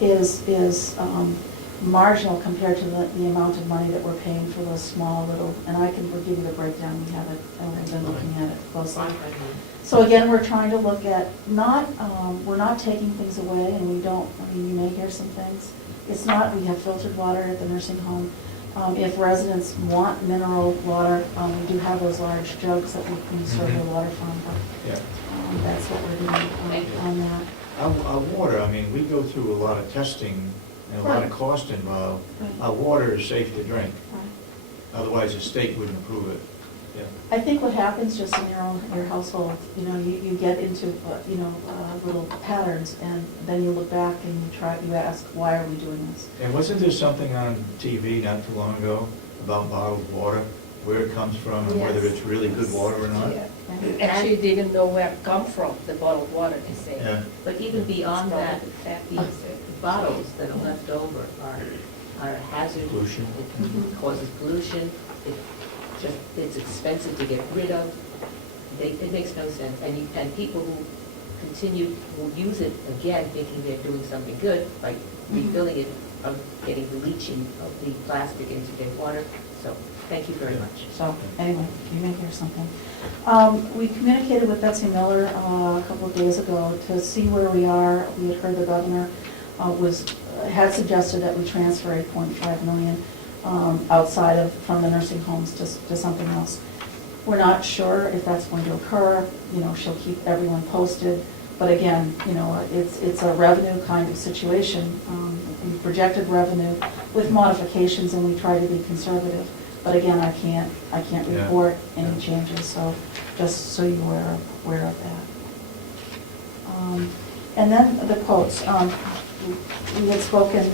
is marginal compared to the amount of money that we're paying for those small little, and I can give you the breakdown, we have it, and we've been looking at it closely. So again, we're trying to look at, we're not taking things away, and we don't, I mean, you may hear some things. It's not, we have filtered water at the nursing home. If residents want mineral water, we do have those large jugs that we can serve their water from, but that's what we're doing on that. Our water, I mean, we go through a lot of testing and a lot of cost involved. Right. Our water is safe to drink. Right. Otherwise, the state wouldn't approve it. Yeah. I think what happens just in your household, you get into, little patterns, and then you look back and you ask, why are we doing this? And wasn't there something on TV not too long ago about bottled water, where it comes from and whether it's really good water or not? Yeah. Actually, they didn't know where it come from, the bottled water, they say. Yeah. But even beyond that, Fatty. these bottles that are left over are a hazard. Pollution. It causes pollution. It's expensive to get rid of. It makes no sense. And people who use it again, thinking they're doing something good by refilling it, are getting the leaching of the plastic into their water. So thank you very much. So, anyway, you may hear something. We communicated with Betsy Miller a couple of days ago to see where we are. We had heard the governor had suggested that we transfer $8.5 million outside from the nursing homes to something else. We're not sure if that's going to occur. She'll keep everyone posted. But again, it's a revenue kind of situation. We projected revenue with modifications, and we try to be conservative. But again, I can't report any changes. So just so you're aware of that. And then the quotes. We had spoken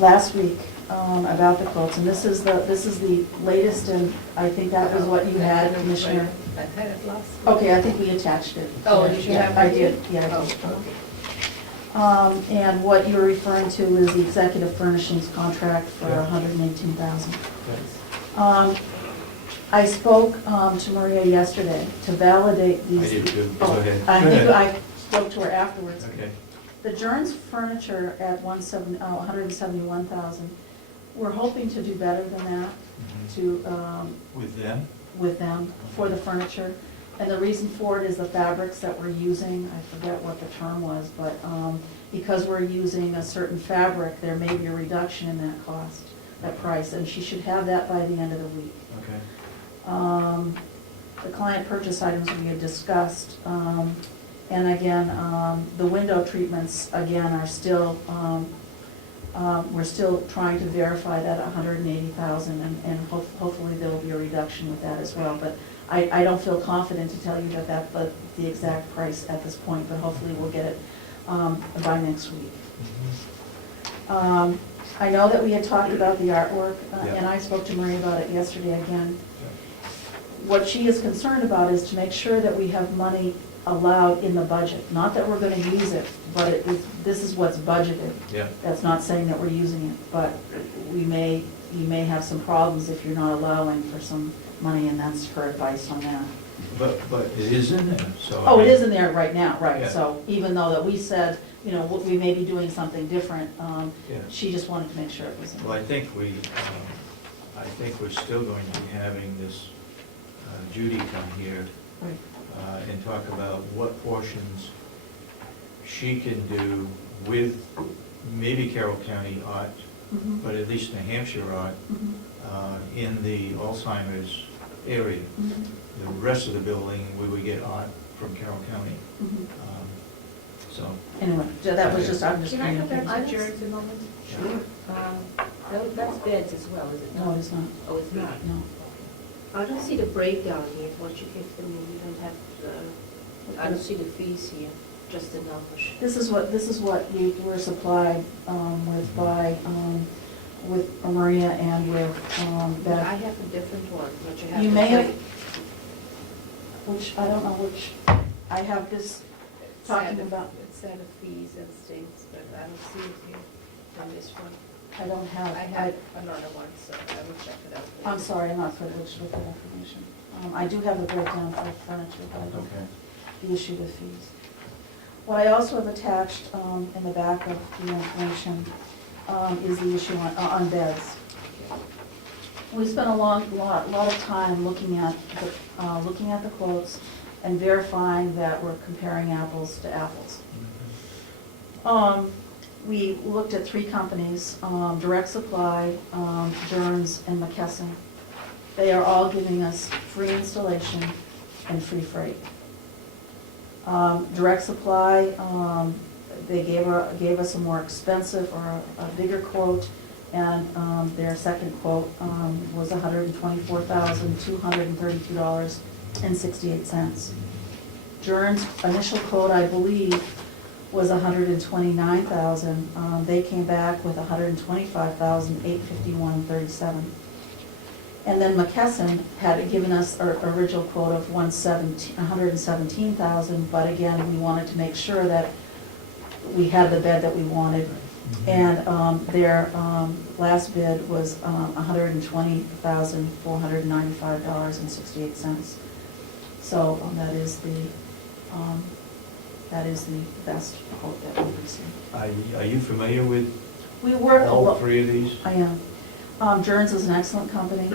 last week about the quotes, and this is the latest, and I think that was what you had, Commissioner. I had it last. Okay, I think we attached it. Oh, did you have I it? did, yeah. Oh, okay. And what you're referring to is the executive furnishings contract for $118,000. I spoke to Maria yesterday to validate these. I did too. Oh, Go ahead. I Go think ahead. I spoke to her afterwards. Okay. The Journ's furniture at $171,000, we're hoping to do better than that With them? with them for the furniture. And the reason for it is the fabrics that we're using. I forget what the term was, but because we're using a certain fabric, there may be a reduction in that cost, that price, and she should have that by the end of the week. Okay. The client purchase items we had discussed, and again, the window treatments, again, are still, we're still trying to verify that $180,000, and hopefully there will be a reduction with that as well. But I don't feel confident to tell you that that's the exact price at this point, but hopefully we'll get it by next week. I know that we had talked about the artwork, and I spoke to Marie about it yesterday again. What she is concerned about is to make sure that we have money allowed in the budget. Not that we're going to use it, but this is what's budgeted. Yeah. That's not saying that we're using it, but you may have some problems if you're not allowing for some money, and that's her advice on that. But it is in there, so. Oh, it is in there right now, right. Yeah. So even though that we said, we may be doing something different, Yeah. she just wanted to make sure it was in there. Well, I think we're still going to be having this Judy come here Right. and talk about what portions she can do with maybe Carroll County art, Mhm. but at least New Hampshire art, Mhm. in the Alzheimer's area. Mhm. The rest of the building, we would get art from Carroll County. Mhm. So, Anyway, I'm just Can I go communicating. back to Jared's a moment? Sure. That's beds as well, is it not? No, it's not, Oh, it's not? no. I don't see the breakdown here, what you give them, you don't have, I don't see the fees here, just the numbers. This is what we were supplied with Maria and with But Beth. I have a different one, what you have. You to may have, break. which, I don't know which, I have this talking about, It said the fees and things, but I don't see it here on this one. I don't have. I have another one, so I will check it out. I'm sorry, I'm not privileged with that information. I do have a breakdown for furniture, but I don't okay. have the issue of fees. What I also have attached in the back of the information is the issue on beds. We spent a lot of time looking at the quotes and verifying that we're comparing apples to apples. We looked at 3 companies, Direct Supply, Journs, and McKesson. They are all giving us free installation and free freight. Direct Supply, they gave us a more expensive or a bigger quote, and their second quote was $124,232.68. Journ's initial quote, I believe, was $129,000. They came back with $125,851.37. And then McKesson had given us our original quote of $117,000, but again, we wanted to make sure that we had the bed that we wanted. And their last bid was $120,495.68. So that is the best quote that we received. Are you familiar with We work all 3 of these? I am. Journs is an excellent company,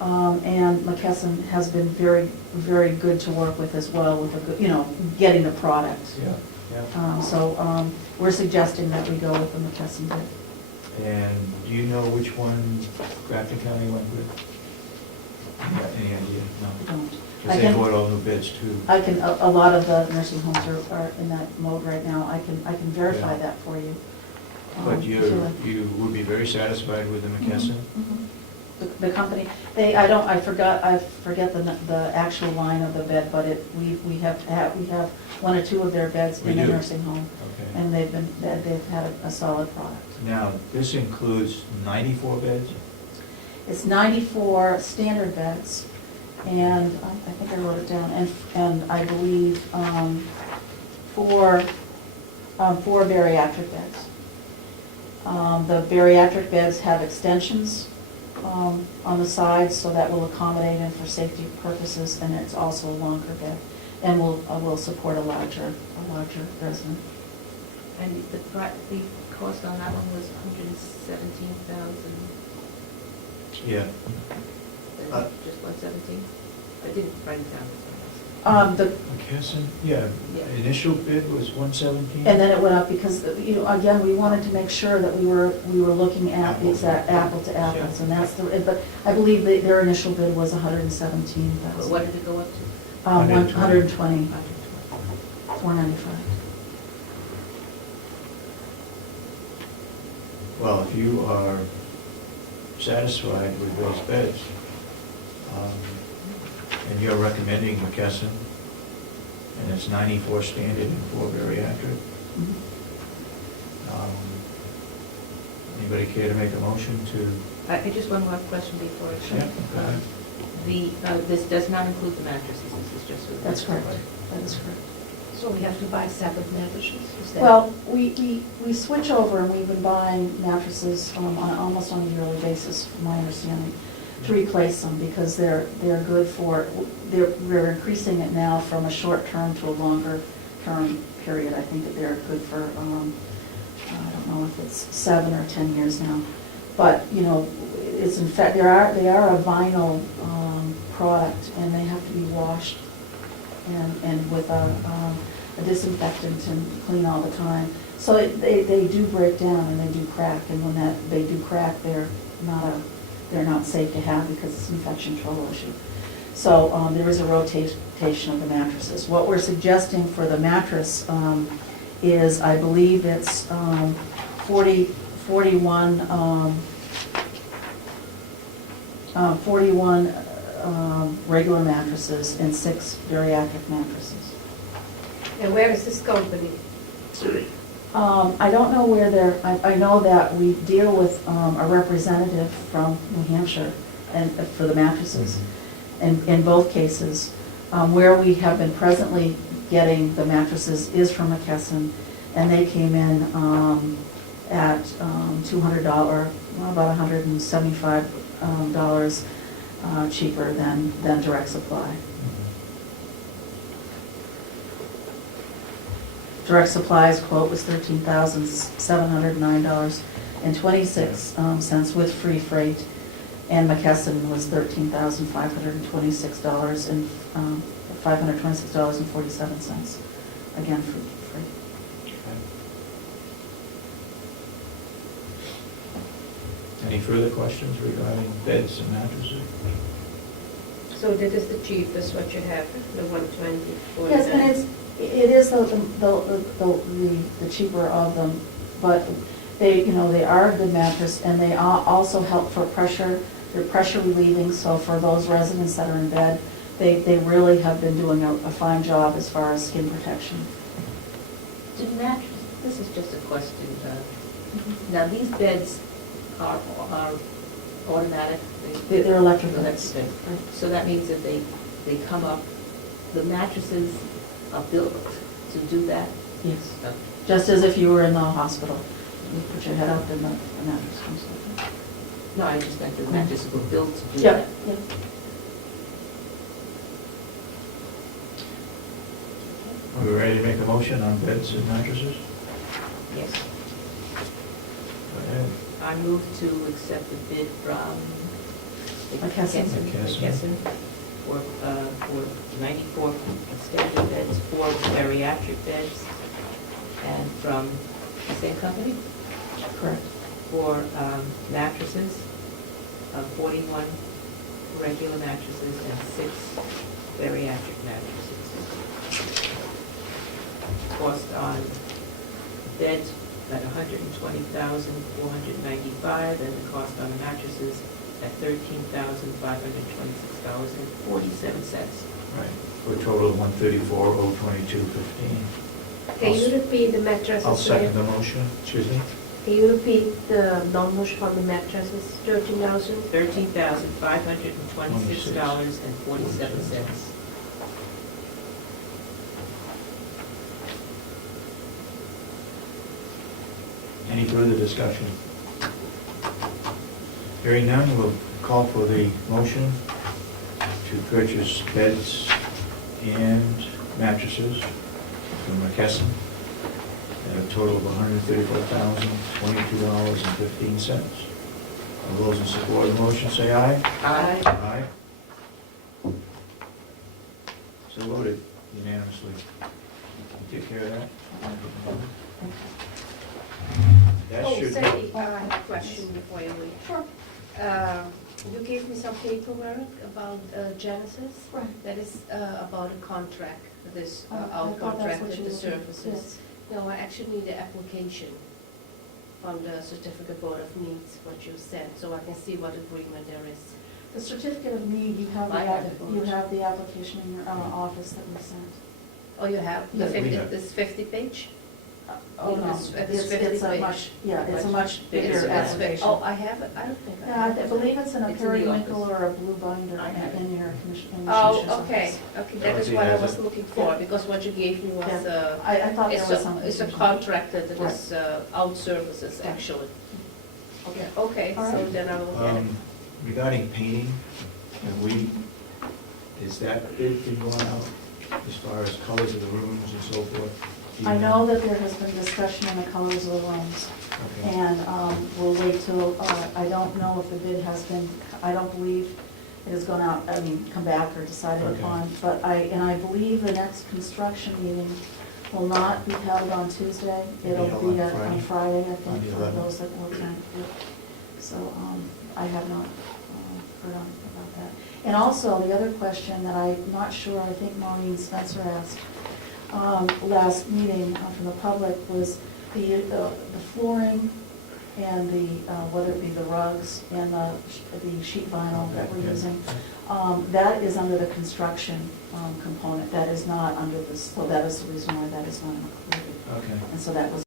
and McKesson has been very, very good to work with as well with a good, getting the product. Yeah, yeah. So we're suggesting that we go with the McKesson bid. And do you know which one Grafton County went with? Any idea? I No? don't. Because they bought all new bids too. I can, a lot of the nursing homes are in that mode right now. I can verify Yeah. that for you. But if you like. would be very satisfied with the McKesson? Mhm. The company, I forget the actual line of the bed, but we have 1 or 2 of their beds We in a do. nursing home, Okay. and they've had a solid product. Now, this includes 94 beds? It's 94 standard beds, and I think I wrote it down, and I believe 4 bariatric beds. The bariatric beds have extensions on the sides, so that will accommodate them for safety purposes, and it's also a longer bed, and will support a larger resident. And the cost on that one was $117,000. Yeah. Just 117? I didn't write it down. McKesson, yeah, Yeah. initial bid was 117? And then it went up because, again, we wanted to make sure that we were looking at the exact apple to apples, and that's but I believe their initial bid was $117,000. What did it go up to? 120, 120. $495. Well, if you are satisfied with those beds, and you're recommending McKesson, and it's 94 standard and 4 bariatric, Mhm. anybody care to make a motion to? I just one more question before I Yeah, go ahead. This does not include the mattresses, this is just. That's correct. That is correct. So we have to buy separate mattresses? Is that- Well, we switch over, and we've been buying mattresses almost on a yearly basis, from my understanding, to replace them, because they're good for, we're increasing it now from a short term to a longer term period. I think that they're good for, I don't know if it's 7 or 10 years now. But, it's in fact, they are a vinyl product, and they have to be washed and with a disinfectant and clean all the time. So they do break down and they do crack, and when they do crack, they're not safe to have because it's an infection control issue. So there is a rotation of the mattresses. What we're suggesting for the mattress is, I believe it's 41 regular mattresses and 6 bariatric mattresses. And where is this company? I don't know where I know that we deal with a representative from New Hampshire and for the mattresses. And in both cases, where we have been presently getting the mattresses is from McKesson, and they came in at $200, about $175 cheaper than Direct Supply. Direct supplies quote was $13,709.26 with free freight, and McKesson was $13,526 and $526.47, again free. Any further questions regarding beds and mattresses? So that is the cheapest, what you have, the 120 for Yes, the- and it is the cheaper of them, but they, they are a good mattress, and they also help for pressure, they're pressure relieving, so for those residents that are in bed, they really have been doing a fine job as far as skin protection. Do mattress, this is just a question. Now, these beds are automatic? They're electric beds. Electric. So that means that they come up, the mattresses are built to do that? Yes, Okay. just as if you were in the hospital. You put your head up and the mattress comes up. No, I just meant the mattresses were built to do Yeah, that. yeah. Are we ready to make a motion on beds and mattresses? Yes. Go ahead. I move to accept the bid from McKesson. McKesson for 94 standard beds, 4 bariatric beds, and from the same company Correct. for mattresses, 41 regular mattresses and 6 bariatric mattresses. Cost on beds at $120,495, and the cost on the mattresses at $13,526.47. Right, for a total of $134,022.15. Can you repeat the mattresses? I'll second the motion, excuse me. Can you repeat the numbers for the mattresses? 13,000? $13,526.47. Any further discussion? Hearing none, we'll call for the motion to purchase beds and mattresses from McKesson at a total of $134,022.15. All those in support of the motion say aye. Aye. Aye. So voted unanimously. Take care of that. That Oh, should. Sandy, I have a question before you leave. Sure. You gave me some paperwork about Genesis. Right. That is about a contract, this I thought out that's what contracted you the were looking- services. No, I actually need the application from the certificate board of needs, what you sent, so I can see what agreement there is. The certificate of need, you have I have it. the application in your office that we sent. Oh, you have, the Yes, we 50, have. this 50 page? Oh, no, It's 50 it's a page. much, yeah, it's a much bigger bigger It's- application. Oh, I have it, I don't think I Yeah, have I it. believe it's in a It's in the periwinkle office. or a blue binder I have it. in your commissioner's Oh, office. okay, that is Dorothy what I has was it. looking for, because what you gave me was, Yeah. I thought there was some. it's a confusion. contract that Right. is out services, actually. Okay, okay, All so right. then I will get it. Regarding painting, is that bid been going out as far as colors of the rooms and so forth? Do you I know that there has been discussion on the colors of the rooms, Okay. and we'll wait till, I don't know if the bid has been, I don't believe it has gone out, come back or decided Okay. upon, but I believe the next construction meeting will not be held on Tuesday. It'll It'll be be on on Friday, I On think, the for 11th. those that work on it. So I have not heard about that. And also, the other question that I'm not sure, I think Maureen Spencer asked last meeting from the public was the flooring and whether it be the rugs and the sheet vinyl that we're Okay. using. That is under the construction component. That is not under this, so that is the reason why that is not included. Okay. And so that was